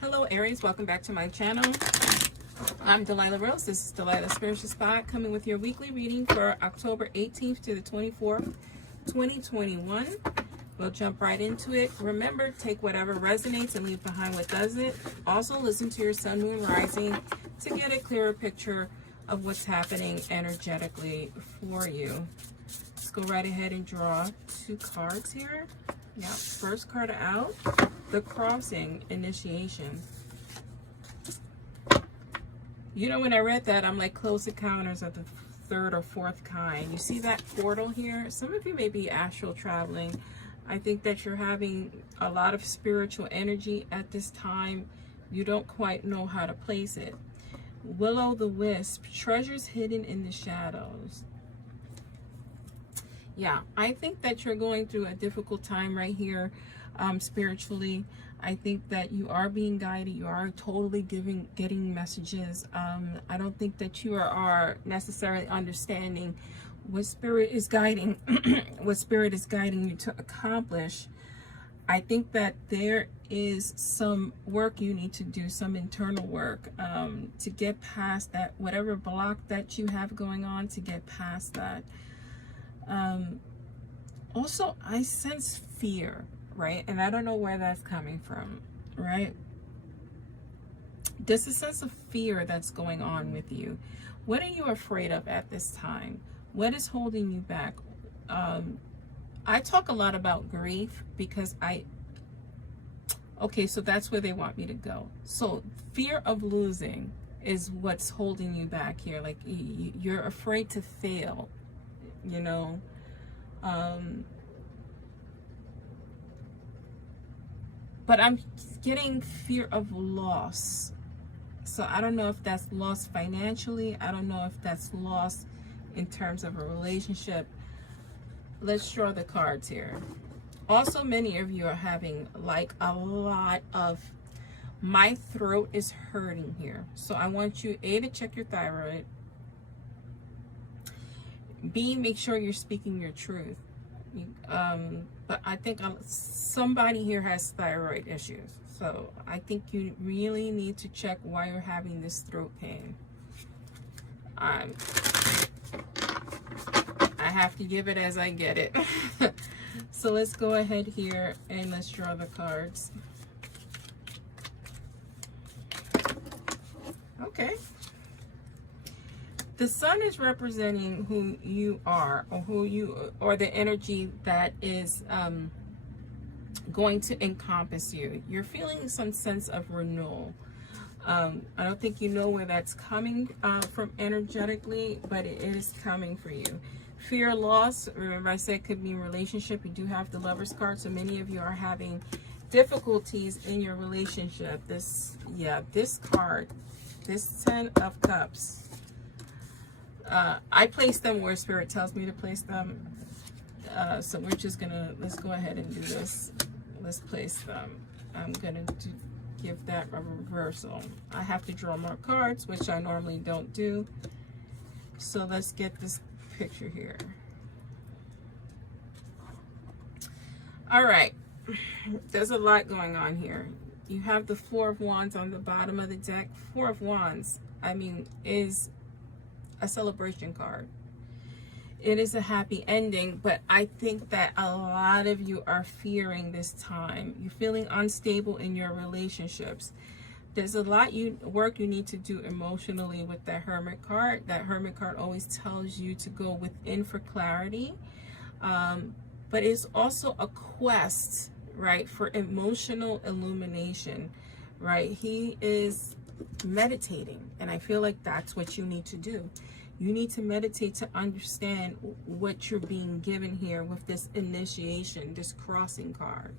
Hello Aries, welcome back to my channel. I'm Delilah Rose. This is Delilah Spiritual Spot coming with your weekly reading for October 18th to the 24th, 2021. We'll jump right into it. Remember, take whatever resonates and leave behind what doesn't. Also listen to your sun, moon, rising to get a clearer picture of what's happening energetically for you. Let's go right ahead and draw two cards here. Yeah, first card out, the crossing initiation. You know, when I read that, I'm like, close encounters of the third or fourth kind. You see that portal here? Some of you may be astral traveling. I think that you're having a lot of spiritual energy at this time. You don't quite know how to place it. Will-o'-the-wisp, treasures hidden in the shadows. Yeah, I think that you're going through a difficult time right here spiritually. I think that you are being guided. You are totally getting messages. I don't think that you are necessarily understanding what spirit is guiding, what spirit is guiding you to accomplish. I think that there is some work you need to do, some internal work to get past that, whatever block that you have going on, to get past that. Also, I sense fear, right? And I don't know where that's coming from, right? There's a sense of fear that's going on with you. What are you afraid of at this time? What is holding you back? I talk a lot about grief because okay, so that's where they want me to go. So fear of losing is what's holding you back here. Like you're afraid to fail, you know. But I'm getting fear of loss. So I don't know if that's loss financially. I don't know if that's loss in terms of a relationship. Let's draw the cards here. Also, many of you are having like a lot of, my throat is hurting here. So I want you, A, to check your thyroid. B, make sure you're speaking your truth. But I think somebody here has thyroid issues. So I think you really need to check why you're having this throat pain. I have to give it as I get it. So let's go ahead here and let's draw the cards. Okay. The sun is representing who you are, or the energy that is going to encompass you. You're feeling some sense of renewal. I don't think you know where that's coming from energetically, but it is coming for you. Fear, loss, remember I said could be relationship. You do have the Lover's card, so many of you are having difficulties in your relationship. This card, this 10 of Cups. I place them where Spirit tells me to place them. So we're just gonna, let's go ahead and do this. Let's place them. I'm gonna give that a reversal. I have to draw more cards, which I normally don't do. So let's get this picture here. All right, there's a lot going on here. You have the Four of Wands on the bottom of the deck. Four of Wands, I mean, is a celebration card. It is a happy ending, but I think that a lot of you are fearing this time. You're feeling unstable in your relationships. There's a lot work you need to do emotionally with that Hermit card. That Hermit card always tells you to go within for clarity, but it's also a quest, right, for emotional illumination, right? He is meditating, and I feel like that's what you need to do. You need to meditate to understand what you're being given here with this initiation, this crossing card,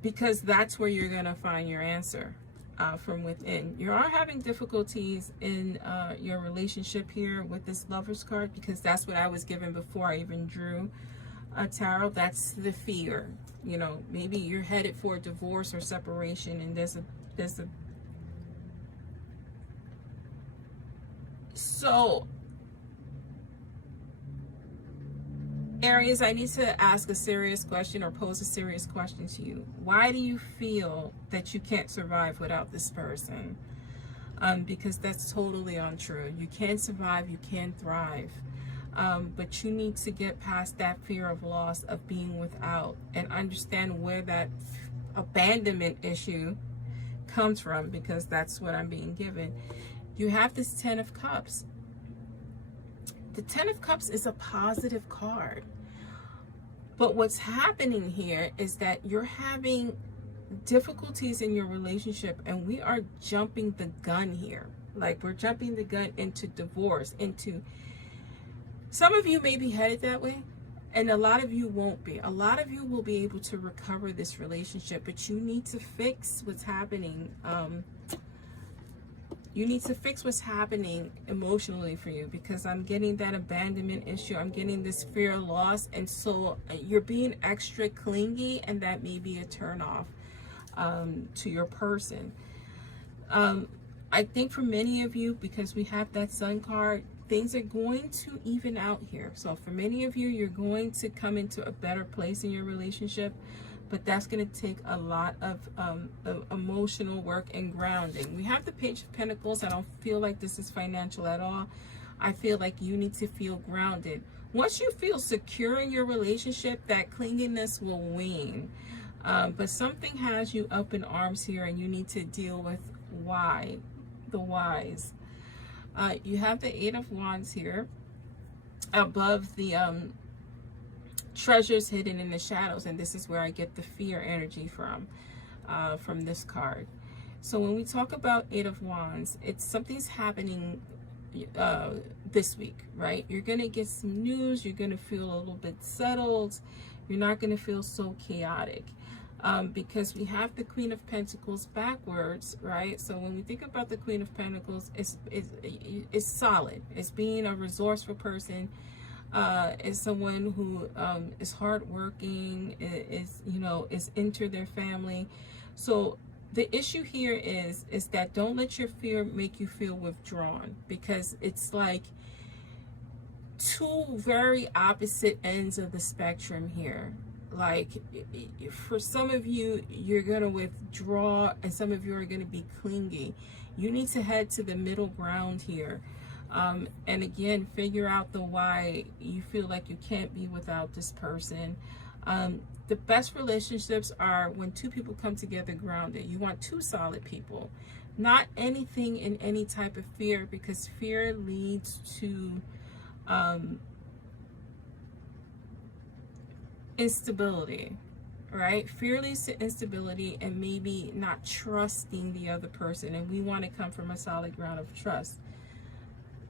because that's where you're going to find your answer from within. You are having difficulties in your relationship here with this Lover's card, because that's what I was given before I even drew a tarot. That's the fear. You know, maybe you're headed for a divorce or separation, and there's a so Aries, I need to ask a serious question or pose a serious question to you. Why do you feel that you can't survive without this person? Because that's totally untrue. You can survive, you can thrive. But you need to get past that fear of loss, of being without, and understand where that abandonment issue comes from, because that's what I'm being given. You have this 10 of Cups. The 10 of Cups is a positive card. But what's happening here is that you're having difficulties in your relationship, and we are jumping the gun here. Like, we're jumping the gun into divorce, into... Some of you may be headed that way, and a lot of you won't be. A lot of you will be able to recover this relationship, but you need to fix what's happening. You need to fix what's happening emotionally for you, because I'm getting that abandonment issue. I'm getting this fear of loss, and so you're being extra clingy, and that may be a turnoff to your person. I think for many of you, because we have that Sun card, things are going to even out here. So for many of you, you're going to come into a better place in your relationship, but that's going to take a lot of emotional work and grounding. We have the Page of Pentacles. I don't feel like this is financial at all. I feel like you need to feel grounded. Once you feel secure in your relationship, that clinginess will wane. But something has you up in arms here, and you need to deal with why. The whys. You have the Eight of Wands here above the treasures hidden in the shadows, and this is where I get the fear energy from this card. So when we talk about Eight of Wands, it's something's happening this week, right? You're gonna get some news. You're gonna feel a little bit settled. You're not gonna feel so chaotic. Because we have the Queen of Pentacles backwards, right? So when we think about the Queen of Pentacles, it's solid. It's being a resourceful person. It's someone who is hardworking. Is into their family. So the issue here is that don't let your fear make you feel withdrawn, because it's like two very opposite ends of the spectrum here. Like, for some of you, you're going to withdraw, and some of you are going to be clingy. You need to head to the middle ground here. And again, figure out the why you feel like you can't be without this person. The best relationships are when two people come together grounded. You want two solid people, not anything in any type of fear, because fear leads to instability, right? Fear leads to instability and maybe not trusting the other person, and we want to come from a solid ground of trust.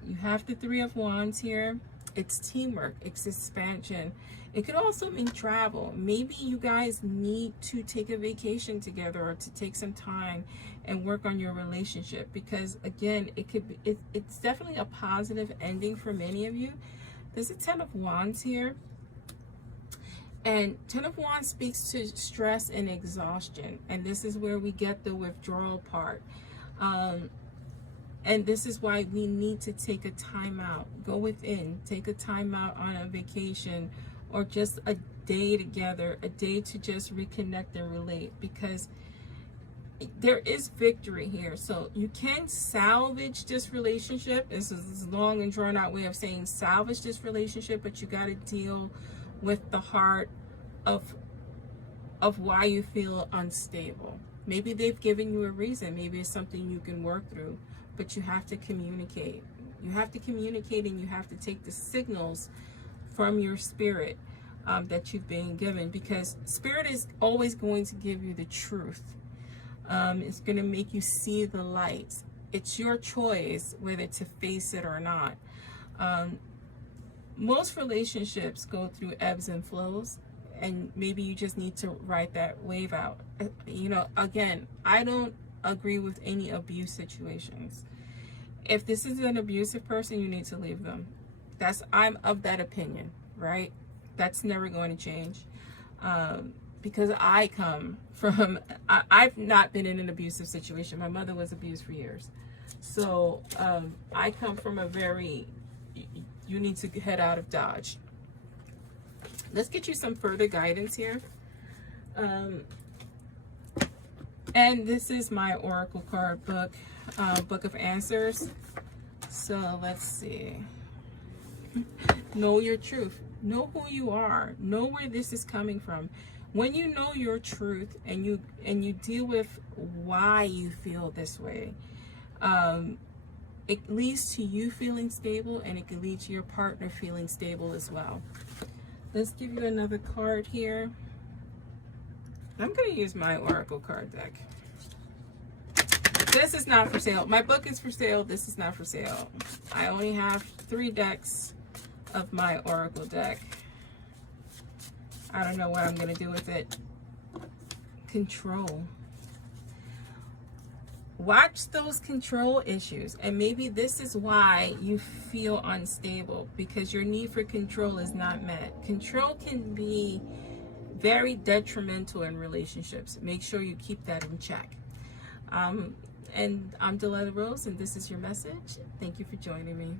You have the Three of Wands here. It's teamwork, it's expansion. It could also mean travel. Maybe you guys need to take a vacation together, or to take some time and work on your relationship, because again, it's definitely a positive ending for many of you. There's a Ten of Wands here. And Ten of Wands speaks to stress and exhaustion. And this is where we get the withdrawal part. And this is why we need to take a time out. Go within. Take a time out on a vacation, or just a day together. A day to just reconnect and relate. Because there is victory here. So you can salvage this relationship. This is a long and drawn out way of saying salvage this relationship. But you got to deal with the heart of why you feel unstable. Maybe they've given you a reason. Maybe it's something you can work through, but you have to communicate. You have to communicate, and you have to take the signals from your spirit that you've been given, because spirit is always going to give you the truth. It's going to make you see the light. It's your choice whether to face it or not. Most relationships go through ebbs and flows, and maybe you just need to ride that wave out. Again, I don't agree with any abuse situations. If this is an abusive person, you need to leave them. I'm of that opinion, right? That's never going to change. Because I come from, I've not been in an abusive situation. My mother was abused for years. So I come from a very, you need to head out of Dodge. Let's get you some further guidance here. And this is my Oracle card book, Book of Answers. So let's see. Know your truth. Know who you are. Know where this is coming from. When you know your truth and you deal with why you feel this way, it leads to you feeling stable, and it can lead to your partner feeling stable as well. Let's give you another card here. I'm going to use my Oracle card deck. This is not for sale. My book is for sale. This is not for sale. I only have 3 decks of my Oracle deck. I don't know what I'm going to do with it. Control. Watch those control issues, and maybe this is why you feel unstable, because your need for control is not met. Control can be very detrimental in relationships. Make sure you keep that in check. And I'm Delilah Rose, and this is your message. Thank you for joining me.